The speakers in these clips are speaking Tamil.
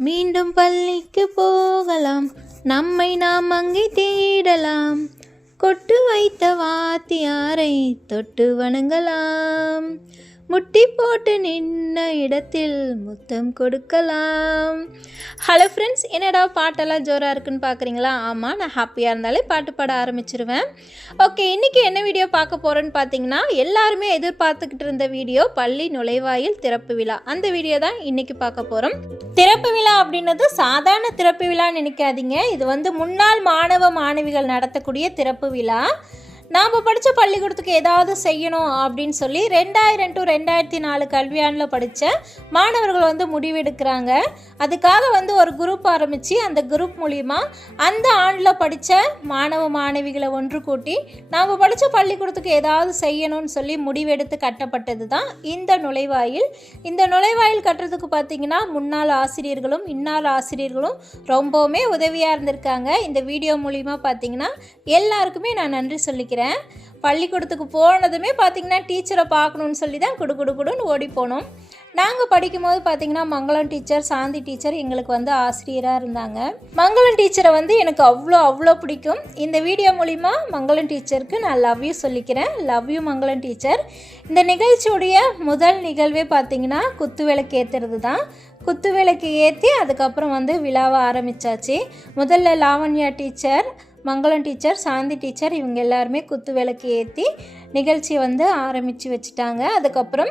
மீண்டும் பள்ளிக்கு போகலாம். நம்மை நாம் அங்கே தேடலாம். கொட்டு வைத்த வாத்தியாரை தொட்டு வணங்கலாம். முட்டி போட்டு நின்ன இடத்தில் முத்தம் கொடுக்கலாம். ஹலோ ஃப்ரெண்ட்ஸ் என்னடா பாட்டெல்லாம் ஜோராக இருக்குன்னு பார்க்குறீங்களா ஆமாம் நான் ஹாப்பியாக இருந்தாலே பாட்டு பாட ஆரம்பிச்சிருவேன். ஓகே இன்றைக்கி என்ன வீடியோ பார்க்க போகிறோன்னு பார்த்தீங்கன்னா எல்லாருமே எதிர்பார்த்துக்கிட்டு இருந்த வீடியோ பள்ளி நுழைவாயில் திறப்பு விழா. அந்த வீடியோ தான் இன்றைக்கி பார்க்க போகிறோம் திறப்பு விழா அப்படின்னது சாதாரண திறப்பு விழான்னு நினைக்காதீங்க. இது வந்து முன்னாள் மாணவ மாணவிகள் நடத்தக்கூடிய திறப்பு விழா. நாம் படித்த பள்ளிக்கூடத்துக்கு ஏதாவது செய்யணும் அப்படின்னு சொல்லி ரெண்டாயிரம் டு ரெண்டாயிரத்தி நாலு கல்வியாண்டில் படித்த மாணவர்கள் வந்து முடிவெடுக்கிறாங்க. அதுக்காக வந்து ஒரு குரூப் ஆரம்பித்து அந்த குரூப் மூலிமா அந்த ஆண்டில் படித்த மாணவ மாணவிகளை ஒன்று கூட்டி நாம் படித்த பள்ளிக்கூடத்துக்கு ஏதாவது செய்யணும்னு சொல்லி முடிவெடுத்து கட்டப்பட்டது தான் இந்த நுழைவாயில். இந்த நுழைவாயில் கட்டுறதுக்கு பார்த்தீங்கன்னா முன்னாள் ஆசிரியர்களும் இன்னால் ஆசிரியர்களும் ரொம்பவுமே உதவியாக இருந்திருக்காங்க. இந்த வீடியோ மூலிமா பார்த்தீங்கன்னா எல்லாருக்குமே நான் நன்றி சொல்லிக்கிறேன். பள்ளிக்கூடத்துக்கு போனதுமே பார்த்திங்கன்னா டீச்சரை பார்க்கணுன்னு சொல்லி தான் குடு குடு குடுன்னு ஓடி போனோம். நாங்கள் படிக்கும்போது பார்த்திங்கன்னா மங்களம் டீச்சர் சாந்தி டீச்சர் எங்களுக்கு வந்து ஆசிரியராக இருந்தாங்க. மங்களம் டீச்சரை வந்து எனக்கு அவ்வளோ அவ்வளோ பிடிக்கும். இந்த வீடியோ மூலிமா மங்களம் டீச்சருக்கு நான் லவ் யூ சொல்லிக்கிறேன். லவ் யூ மங்களம் டீச்சர் இந்த நிகழ்ச்சியுடைய முதல் நிகழ்வே பார்த்திங்கன்னா குத்து விளக்கு ஏற்றுறது தான். குத்து விளக்கு ஏற்றி அதுக்கப்புறம் வந்து விழாவை ஆரம்பித்தாச்சு முதல்ல Lavanya teacher Mangalam teacher Shanthi teacher இவங்க எல்லாருமே குத்து விளக்கு ஏற்றி நிகழ்ச்சி வந்து ஆரம்பித்து வச்சுட்டாங்க. அதுக்கப்புறம்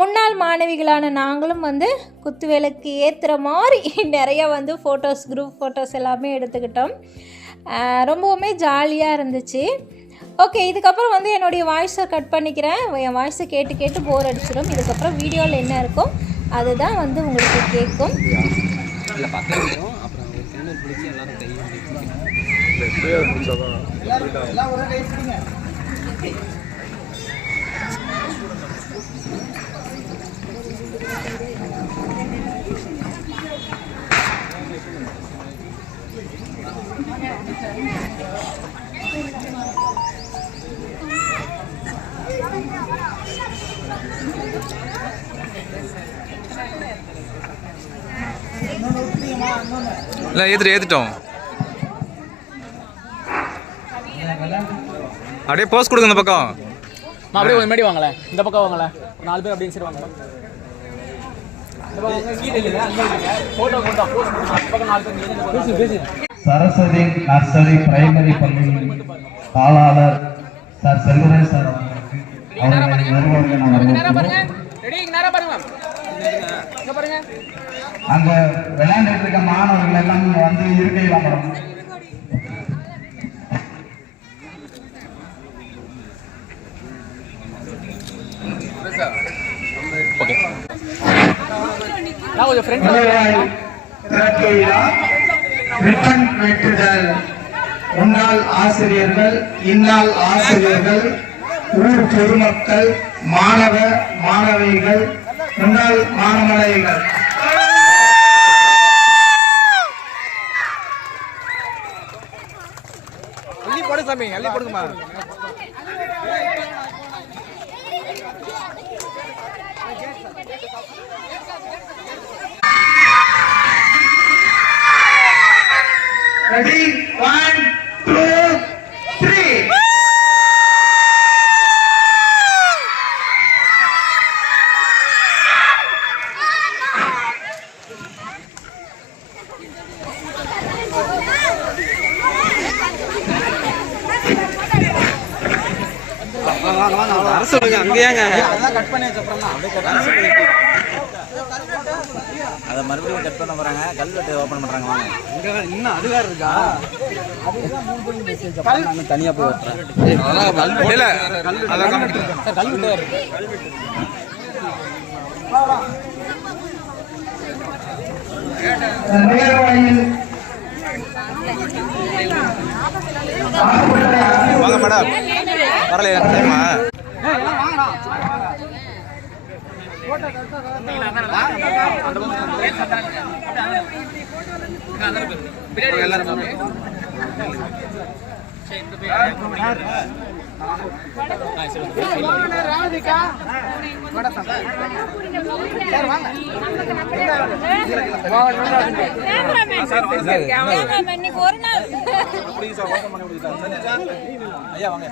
முன்னாள் மாணவிகளான நாங்களும் வந்து குத்து விளக்கு ஏற்றுற மாதிரி நிறைய வந்து ஃபோட்டோஸ் குரூப் ஃபோட்டோஸ் எல்லாமே எடுத்துக்கிட்டோம். ரொம்பவுமே ஜாலியாக இருந்துச்சு. ஓகே இதுக்கப்புறம் வந்து என்னுடைய வாய்ஸை கட் பண்ணிக்கிறேன். என் வாய்ஸை கேட்டு கேட்டு போர் அடிச்சிடும். இதுக்கப்புறம் வீடியோவில் என்ன இருக்கோ அதுதான் வந்து உங்களுக்கு கேட்கும் இல்லை பக்கம் இருக்கும் அப்புறம் ஒரு கிணறு பிடிச்சி எல்லாரும் கையும் இல்லை ஏற்றுட்டு ஏற்றுட்டோம் அப்படியே போஸ்ட் கொடுங்க இந்த பக்கம். அப்படியே கொஞ்சம் முன்னாடி வாங்களேன். இந்த பக்கம் ஒரு நாலு பேர் அப்படின்னு சரி வாங்க. சரஸ்வதி நர்சரி பிரைமரி பள்ளியின் தாளாளர் சார் செல்வராஜ் சார் அவர்களுக்கு வருவார்கள் நான் வரவேற்கிறோம் அங்க விளையாண்டுட்டு இருக்க மாணவர்கள் எல்லாம் வந்து இருக்கையில் அமரும் ஓகே. நான் கொஞ்சம் ஃப்ரெண்ட் ரிப்பன் வெட்டுதல் முன்னாள் ஆசிரியர்கள் இந்நாள் ஆசிரியர்கள் ஊர் பொதுமக்கள் மாணவ மாணவிகள் முன்னாள் மாணவனைகள் அள்ளி போடு சாமி அள்ளி போடுங்கம்மா. ரெடி ஒன் டூ த்ரீ அரசு அங்கேயாங்க அதெல்லாம் கட் பண்ணி வச்சப்புறம் தான் அப்படியே அதை மறுபடியும் கட் பண்ண போறாங்க. கல்வெட்டு ஓபன் பண்றாங்க வாங்க. இங்க இன்னும் அது வேற இருக்கா? நான் தனியா போய் வெட்டுறேன் கல்வெட்டு வாங்க மேடம். வரலையா டைமா இன்னைக்கு ஒரு நாள். ஐயா வாங்க.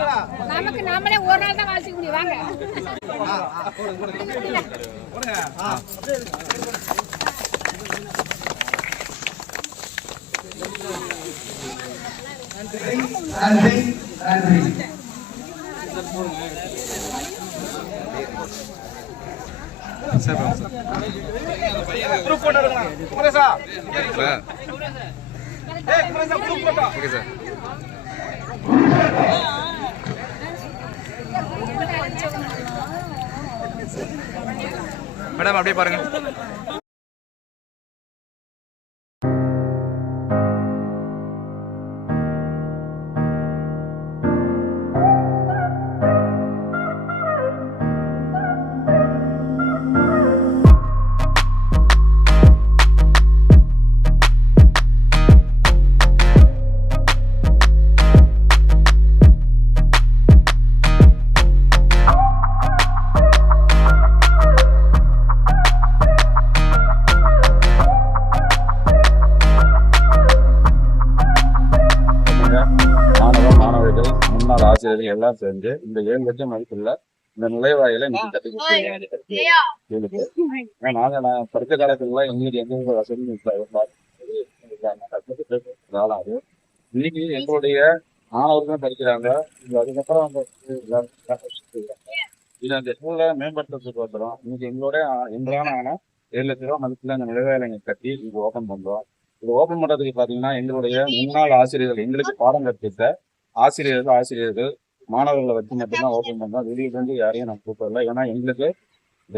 சார். நமக்கு நம்மளே ஒரு நாள் தான் வாழ்த்துக்க முடியும். வாங்க. நன்றி நன்றி ஓகே சார். மேடம் அப்படியே பாருங்க. ஆசிரியர்கள் எல்லாம் சேர்ந்து இந்த ஏழு லட்சம் மதிப்புள்ள இந்த நுழைவாயில இன்னைக்கு கட்டி கொடுத்துருக்காங்க. ஏழுக்கு. ஏன்னா நாங்க நான் படிச்ச காலத்துல எங்களுக்கு எந்த வசதி ஆளாது இன்னைக்கு எங்களுடைய மாணவர்கள் படிக்கிறாங்க. இங்க அதுக்கப்புறம் இது அந்த ஸ்கூல்ல மேம்படுத்துறதுக்கு வந்துடும் இன்னைக்கு எங்களுடைய எங்களான ஆனா ஏழு லட்ச ரூபாய் மதிப்புல அந்த நுழைவாயில கட்டி இங்க ஓபன் பண்றோம். இது ஓபன் பண்றதுக்கு பாத்தீங்கன்னா எங்களுடைய முன்னாள் ஆசிரியர்கள் எங்களுக்கு பாடம் கற்பித்த ஆசிரியர்கள் ஆசிரியர்கள் மாணவர்களை வச்சு மட்டும்தான் ஓபன் பண்றோம் வெளியில இருந்து யாரையும் நான் கூப்பிடல. ஏன்னா எங்களுக்கு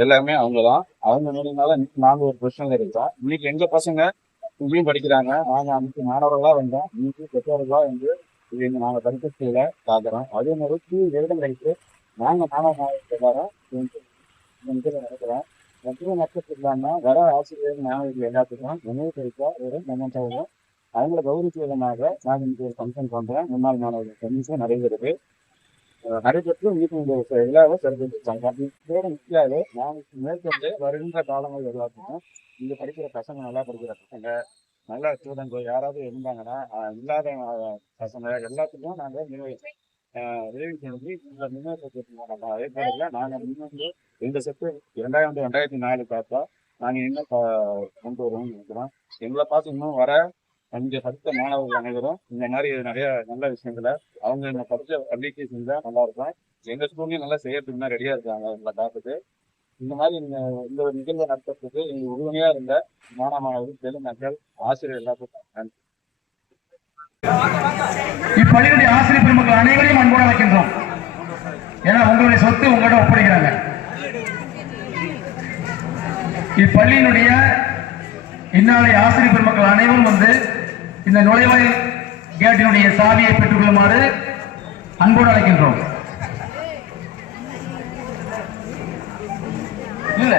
எல்லாமே அவங்க தான் அவங்க மூலியமால இன்னைக்கு நாங்க ஒரு பிரச்சனை இருக்கோம். இன்னைக்கு எங்க பசங்க இங்கேயும் படிக்கிறாங்க. நாங்க அன்னைக்கு மாணவர்களா வந்தோம். இன்னைக்கு பெற்றோர்களா வந்து இது எங்க நாங்க படிக்க ஸ்கூல பாக்குறோம் அதே மாதிரி கீழ் விருதம் கிடைத்து நாங்க மாணவ மாணவர்களாக நடக்கிறோம். மற்றும் நட்சத்திரம் இல்லாம வர ஆசிரியர் மாணவர்கள் எல்லாத்துக்கும் நினைவு கிடைக்க ஒரு மொமெண்டாகவும் அவங்கள கௌரவிச்ச விதமாக நான் இன்னைக்கு ஒரு ஃபங்க்ஷன் பண்றேன். முன்னாள் மாணவர்கள் கமிஷன் நடைபெறுது. அஹ் நடைபெற்று இன்னைக்கு இந்த விழாவை இதோட முக்கியாவே நான் மேற்கொண்டு வருகின்ற காலங்கள் எல்லாத்துக்கும் இங்க படிக்கிற பசங்க நல்லா படிக்கிற பசங்க நல்ல ஸ்டூடெண்ட் யாராவது இருந்தாங்கன்னா இல்லாத பசங்க எல்லாத்துக்கும் நாங்கள் உதவி செஞ்சு இந்த முன்னேற்றத்துக்கு அதே போல நாங்கள் முன்னேற்று இந்த செட்டு இரண்டாயிரம் ரெண்டாயிரத்தி நாலு பார்த்தா நாங்கள் இன்னும் கொண்டு வருவோம்னு நினைக்கிறோம். எங்களை பார்த்து இன்னும் வர அஞ்சு படித்த மாணவர்கள் அனைவரும் இந்த மாதிரி நிறைய நல்ல விஷயங்களை அவங்க இந்த படிச்ச பள்ளிக்கு செஞ்சா நல்லா இருக்கும் எங்க ஸ்கூல்லையும் நல்லா செய்யறதுக்கு ரெடியா இருக்காங்க உங்களை பார்த்துட்டு. இந்த மாதிரி இந்த இந்த ஒரு நிகழ்வை நடத்துறதுக்கு எங்க உறுதுணையா இருந்த மாணவ மாணவர்கள் பெருமக்கள் ஆசிரியர் எல்லாத்துக்கும் நன்றி. இப்பள்ளியுடைய ஆசிரியர் பெருமக்கள் அனைவரையும் அன்போட வைக்கின்றோம் ஏன்னா உங்களுடைய சொத்து உங்களிடம் ஒப்படைக்கிறாங்க. இப்பள்ளியினுடைய இந்நாளை ஆசிரியர் பெருமக்கள் அனைவரும் வந்து இந்த நுழைவாயில் கேட்டினுடைய சாவியை பெற்றுக்கொள்ளுமாறு அன்போடு அழைக்கின்றோம். இல்ல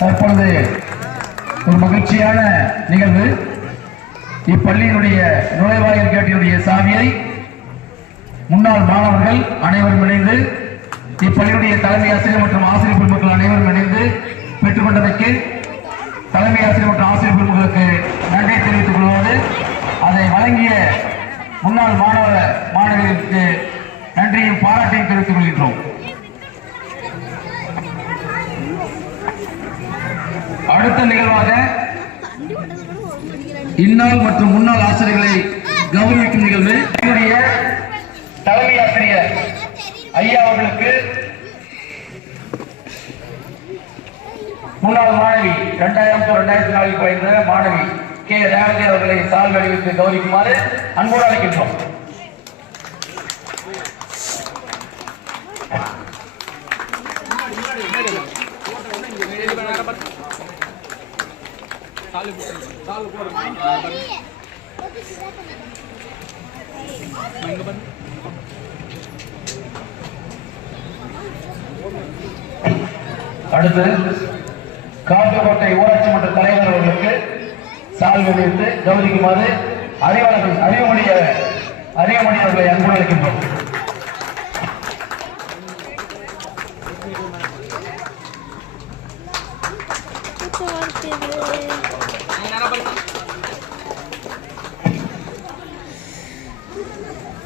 தற்பொழுது ஒரு மகிழ்ச்சியான நிகழ்வு. இப்பள்ளியினுடைய நுழைவாயில் கேட்டினுடைய சாவியை முன்னாள் மாணவர்கள் அனைவரும் இணைந்து இப்பள்ளியுடைய தலைமை ஆசிரியர் மற்றும் ஆசிரியர் பெருமக்கள் அனைவரும் இணைந்து பெற்றுக்கொண்டமைக்கு தலைமை ஆசிரியர் மற்றும் ஆசிரியர் பெருமக்களுக்கு நன்றி தெரிவித்துக் கொள்வது அதை வழங்கிய முன்னாள் மாணவ மாணவர்களுக்கு நன்றியும் பாராட்டையும் தெரிவித்துக் கொள்கின்றோம் அடுத்த நிகழ்வாக இந்நாள் மற்றும் முன்னாள் ஆசிரியர்களை கௌரவிக்கும் நிகழ்வு என்னுடைய தலைமை ஆசிரியர் ஐயா அவர்களுக்கு முன்னாள் மாணவி இரண்டாயிரம் இரண்டாயிரத்தி நாலில் பயின்ற மாணவி கே அவர்களை சால் வடிவித்து கௌரவிக்குமாறு அன்போடு அழைக்கின்றோம். அடுத்து காட்டுக்கோட்டை ஊராட்சி மன்ற தலைவர் அவர்களுக்கு சால்வை வைத்து கௌரவிக்குமாறு அறிவாளர்கள் அறிவுமொழிய அறிவுமொழி அவர்களை அன்பு அளிக்கின்றோம்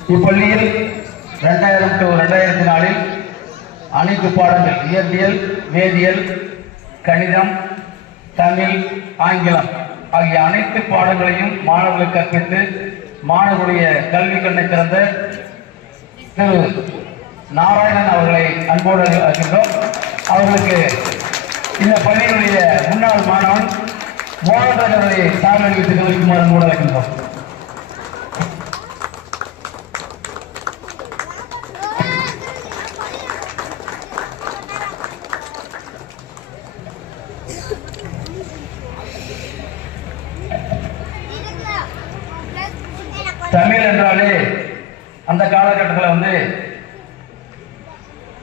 இப்பள்ளியில் இரண்டாயிரம் டு இரண்டாயிரத்தி நாலில் அனைத்து பாடங்கள் இயற்பியல் வேதியியல் கணிதம் தமிழ் ஆங்கிலம் ஆகிய அனைத்து பாடங்களையும் மாணவர்களுக்கு கற்பித்து மாணவருடைய கல்வி கண்ணை திறந்த திரு நாராயணன் அவர்களை அன்போடு அழைக்கின்றோம். அவர்களுக்கு இந்த பள்ளியினுடைய முன்னாள் மாணவன் மோகன் அவர்களை சார்பளித்து கவனிக்குமாறு அன்போடு அழைக்கின்றோம் தமிழ் என்றாலே அந்த காலகட்டத்தில் வந்து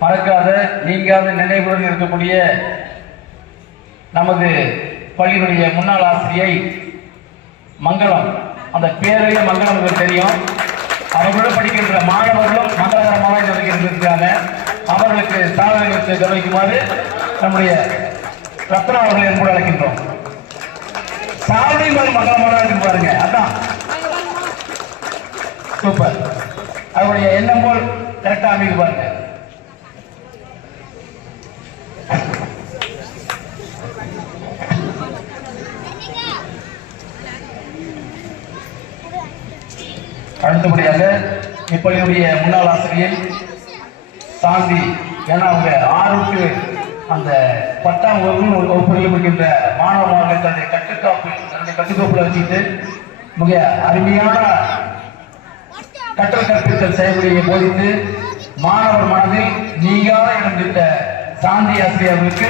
மறக்காத நீங்காத நினைவுடன் இருக்கக்கூடிய நமது பள்ளியினுடைய முன்னாள் ஆசிரியை மங்களம். அந்த பேரையே மங்களம் தெரியும். அவர்களோட படிக்கின்ற மாணவர்களும் மங்களகரமாக இந்த அவர்களுக்கு சாதனைகளுக்கு கவனிக்குமாறு நம்முடைய ரத்னா அவர்களை கூட அழைக்கின்றோம். சாதனை மங்களமாக இருக்கு பாருங்க அதான். சூப்பர். அவருடைய எண்ணம் போல் கரெக்டா அமைது பாருங்க. அடுத்தபடியாக இப்பள்ளியுடைய முன்னாள் ஆசிரியர் சாந்தி. ஏன்னா அவங்க ஆறுக்கு அந்த பத்தாம் வகுப்பு வகுப்புகளில் இருக்கின்ற மாணவ மாணவர்கள் தன்னுடைய கட்டுக்காப்பு தன்னுடைய கட்டுக்கோப்புல வச்சுட்டு மிக அருமையான கற்றல் கற்பித்தல் செயல்முறையை போதித்து மாணவர் மனதில் நீங்காத இடம் சாந்தி ஆசிரியர் அவர்களுக்கு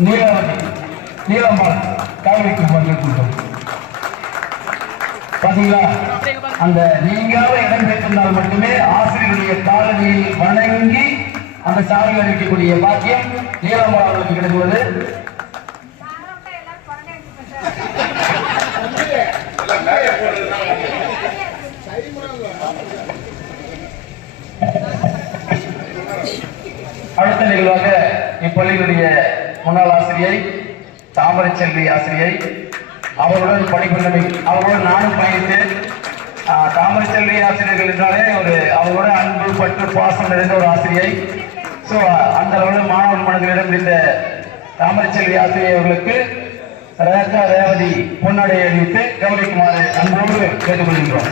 நீலாவதி நீலம்மாள் கல்விக்கு பங்கேற்கின்றோம் பாத்தீங்களா? அந்த நீங்காத இடம் பெற்றிருந்தால் மட்டுமே ஆசிரியருடைய காலனியில் வணங்கி அந்த சாலையில் இருக்கக்கூடிய பாக்கியம் நீலம்மாள் அவர்களுக்கு கிடைத்துள்ளது. அடுத்த நிகழ்வாக இப்பள்ளியினுடைய முன்னாள் ஆசிரியை தாமரை செல்வி ஆசிரியை அவருடன் பணிபுரிந்தமை அவருடன் நானும் பயணித்து தாமரைச்செல்வி தாமரை செல்வி ஆசிரியர்கள் என்றாலே ஒரு அவரோட அன்பு பற்று பாசம் நிறைந்த ஒரு ஆசிரியை. ஸோ அந்த அளவில் மாணவன் மனதிலிடம் இந்த தாமரை செல்வி ஆசிரியை அவர்களுக்கு ரேகா ரேவதி பொன்னடை அணிவித்து கவனிக்குமாறு அன்போடு கேட்டுக்கொள்கின்றோம்.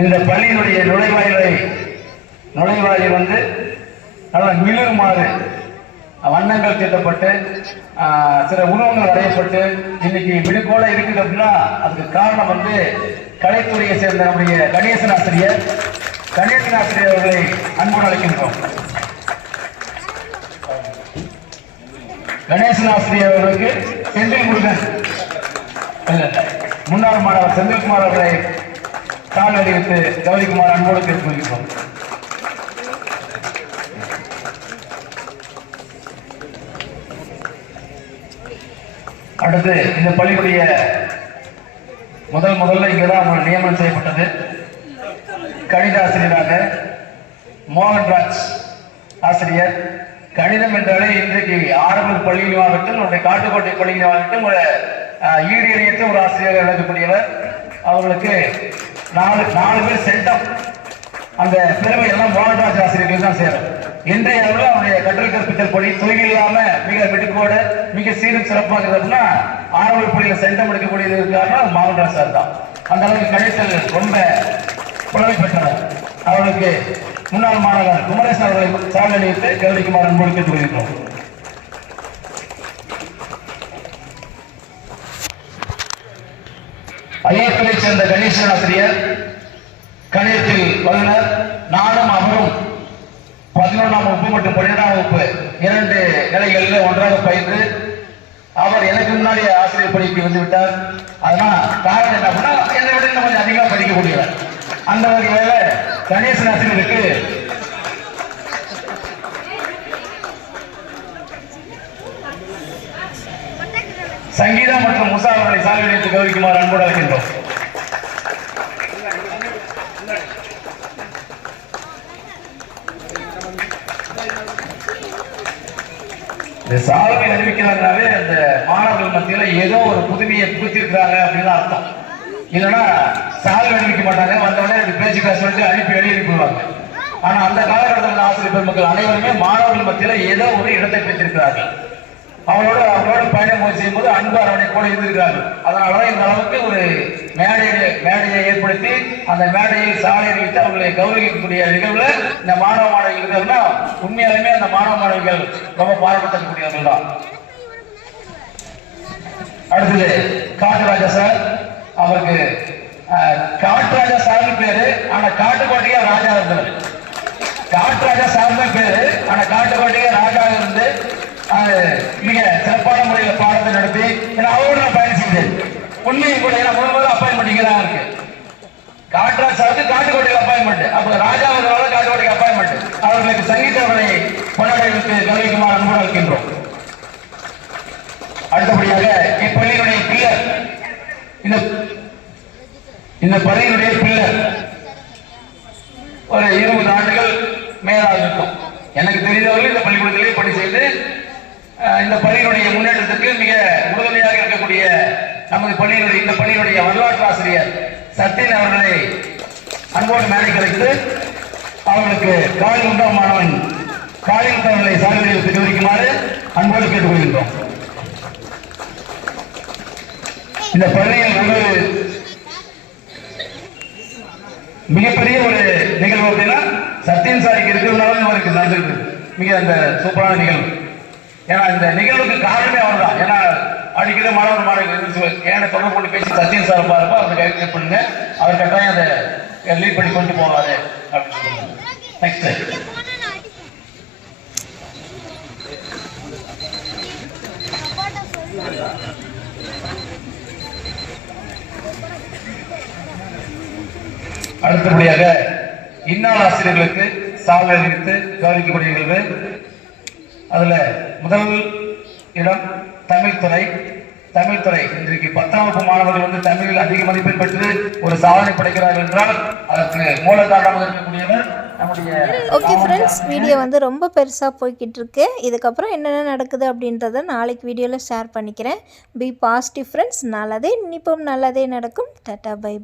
இந்த பள்ளியினுடைய நுழைவாயிலை நுழைவாயில் வந்து நல்லா மிளகுமாறு வண்ணங்கள் தீட்டப்பட்டு சில உணவுகள் அடைய சொல்லிட்டு இன்னைக்கு விடுகோல இருக்குது அப்படின்னா அதுக்கு காரணம் வந்து கலைத்துறையை சேர்ந்த நம்முடைய கணேசன் ஆசிரியர் கணேசன் ஆசிரியர் அவர்களை அன்புடன் அழைக்கின்றோம். கணேசன் ஆசிரியர் அவர்களுக்கு செந்தில் முருகன். இல்ல, முன்னாள் மாணவர் செந்தில்குமார் அவர்களை கால் அறிவித்து கௌரிக்குமார் அன்போடு கேட்டுக்கொள்கிறோம் அடுத்து இந்த பள்ளியுடைய முதல் முதல்ல இங்கதான் அவங்க நியமனம் செய்யப்பட்டது. கணித ஆசிரியராக மோகன்ராஜ் ஆசிரியர். கணிதம் என்றாலே இன்றைக்கு ஆரம்ப பள்ளியிலும் ஆகட்டும் நம்முடைய காட்டுக்கோட்டை பள்ளியிலும் ஆகட்டும் ஒரு அஹ், ஈடு ஒரு ஆசிரியராக விளக்கக்கூடியவர் அவர்களுக்கு நாலு நாலு பேர் சென்டம். அந்த பெருமை எல்லாம் மோகன்ராஜ் ஆசிரியர்கள் தான் சேரும். இன்றைய அளவில் அவனுடைய கற்றல் கற்பித்தல் பணி தொய்வு இல்லாம மிக வெட்டுக்கோட மிக சீரும் சிறப்பாக அப்படின்னா ஆரம்ப பள்ளியில் சென்டம் எடுக்கக்கூடியது காரணம் மோகன்ராஜ் சார் தான் அந்த அளவுக்கு கழித்தல் ரொம்ப புலமை பெற்றனர் அவர்களுக்கு முன்னாள் மாணவர் குமரேசன் அவர்களை சாதனையிட்டு கௌரிக்குமார் அன்போடு கேட்டுக்கொள்கிறோம். ஐயப்பனை சேர்ந்த கணேசன் ஆசிரியர் கணிதத்தில் வல்லுநர் நானும் அவரும் பதினொன்று பதினோராம் வகுப்பு மற்றும் பன்னிரெண்டாம் வகுப்பு இரண்டு நிலைகளில் ஒன்றாக பயின்று அவர் எனக்கு முன்னாடி ஆசிரியர் பணிக்கு வந்து விட்டார். அதனால் காரணம் என்ன அப்படின்னா என்னை விட இன்னும் கொஞ்சம் அதிகமாக படிக்கக்கூடியவர். அந்த வகையில் கணேசன் ஆசிரியருக்கு சங்கீதா மற்றும் முசா அவர்களை சார்பில் வைத்து கௌரிக்குமார் அன்போடு அழைக்கின்றோம். இந்த சாதனை அறிவிக்கிறாங்கனாவே அந்த மாணவர்கள் மத்தியில ஏதோ ஒரு புதுமையை புகுத்திருக்கிறாங்க அப்படின்னு அர்த்தம். இல்லைன்னா சாதனை அறிவிக்க மாட்டாங்க. வந்தவொடனே அது பேச்சு சொல்லிட்டு அனுப்பி வெளியே போடுவாங்க ஆனா அந்த காலகட்டத்தில் ஆசிரியர் பெருமக்கள் அனைவருமே மாணவர்கள் மத்தியில ஏதோ ஒரு இடத்தை பெற்றிருக்கிறார்கள். அவங்களோட அவங்களோட பயணம் செய்யும் போது அன்பு அரவணை கூட இருந்திருக்கிறார்கள். அதனாலதான் இந்த அளவுக்கு ஒரு மேடையை மேடையை ஏற்படுத்தி அந்த மேடையை சாலை வைத்து அவங்களை கௌரவிக்கக்கூடிய நிகழ்வுல இந்த மாணவ மாணவிகள் உண்மையாலுமே அந்த மாணவ மாணவிகள் ரொம்ப பாராட்டக்கூடியவர்கள் தான். அடுத்தது காட்டுராஜா சார். அவருக்கு காட்டுராஜா சார்னு பேரு ஆனா காட்டுக்கோட்டையா ராஜா இருந்தவர். காட்டுராஜா சார்னு பேரு ஆனா காட்டுக்கோட்டையா ராஜா இருந்து மிக சிறப்பான முறையில் பாடத்தை நடத்தி ஏன்னா அவரோட நான் பயணிச்சிருந்தேன் உண்மையை கூட ஏன்னா முதல் முதல்ல அப்பாயின்மெண்ட் இங்கே தான் இருக்கு. காட்டுராஜ் சாருக்கு காட்டுக்கோட்டையில் அப்பாயின்மெண்ட் அப்ப ராஜா அவர்களால காட்டுக்கோட்டைக்கு அப்பாயின்மெண்ட் அவர்களுக்கு சங்கீத அவரை கொண்டாடுவதற்கு கௌரவிக்குமாறு அன்போடு வைக்கின்றோம் அடுத்தபடியாக இப்பள்ளியினுடைய பில்லர் இந்த இந்த பள்ளியினுடைய பில்லர் ஒரு இருபது ஆண்டுகள் மேலாக இருக்கும். எனக்கு தெரிந்தவர்கள் இந்த பள்ளிக்கூடத்திலே பணி செய்து இந்த பள்ளியினுடைய முன்னேற்றத்துக்கு மிக உறுதுணையாக இருக்கக்கூடிய நமது பள்ளியினுடைய இந்த பள்ளியினுடைய வரலாற்று ஆசிரியர் சத்தியன் அவர்களை அன்போடு மேடை கலைத்து அவர்களுக்கு காலிமுண்டா மாணவன் காலிமுண்டா அவர்களை சாதனை தெரிவிக்குமாறு அன்போடு கேட்டுக்கொள்கின்றோம். இந்த பள்ளியில் ஒரு மிகப்பெரிய ஒரு நிகழ்வு அப்படின்னா சத்தியன் சாரிக்கு இருக்கிறதுனால அவருக்கு நடந்திருக்கு மிக அந்த சூப்பரான நிகழ்வு. ஏன்னா இந்த நிகழ்வுக்கு காரணமே அவர் தான் ஏன்னா அடிக்கடி மாணவர் மாணவர்கள் ஏன்னா தொடர்பு கொண்டு பேசி சத்தியம் சார் பாருப்பா அவருக்கு கைது பண்ணுங்க. அவர் கட்டாயம் அதை லீட் பண்ணி கொண்டு போவாரு அப்படின்னு சொல்லுவாங்க நெக்ஸ்ட் அடுத்தபடியாக இன்னாள் ஆசிரியர்களுக்கு சாலை அறிவித்து கௌரவிக்கக்கூடிய நிகழ்வு அதுல முதல் இடம் தமிழ் துறை. தமிழ் துறை இன்றைக்கு பத்தாம் வகுப்பு மாணவர்கள் வந்து தமிழில் அதிக மதிப்பெண் பெற்று ஒரு சாதனை படைக்கிறார்கள் என்றால் அதற்கு மூலகாரணமாக இருக்கக்கூடியவர் நம்முடைய ஓகே ஃப்ரெண்ட்ஸ் வீடியோ வந்து ரொம்ப பெருசாக போய்கிட்டு இருக்கு இதுக்கப்புறம் என்னென்ன நடக்குது அப்படின்றத நாளைக்கு வீடியோவில் ஷேர் பண்ணிக்கிறேன். பி பாசிட்டிவ் ஃப்ரெண்ட்ஸ் நல்லதே நினைப்போம் நல்லதே நடக்கும். Tata bye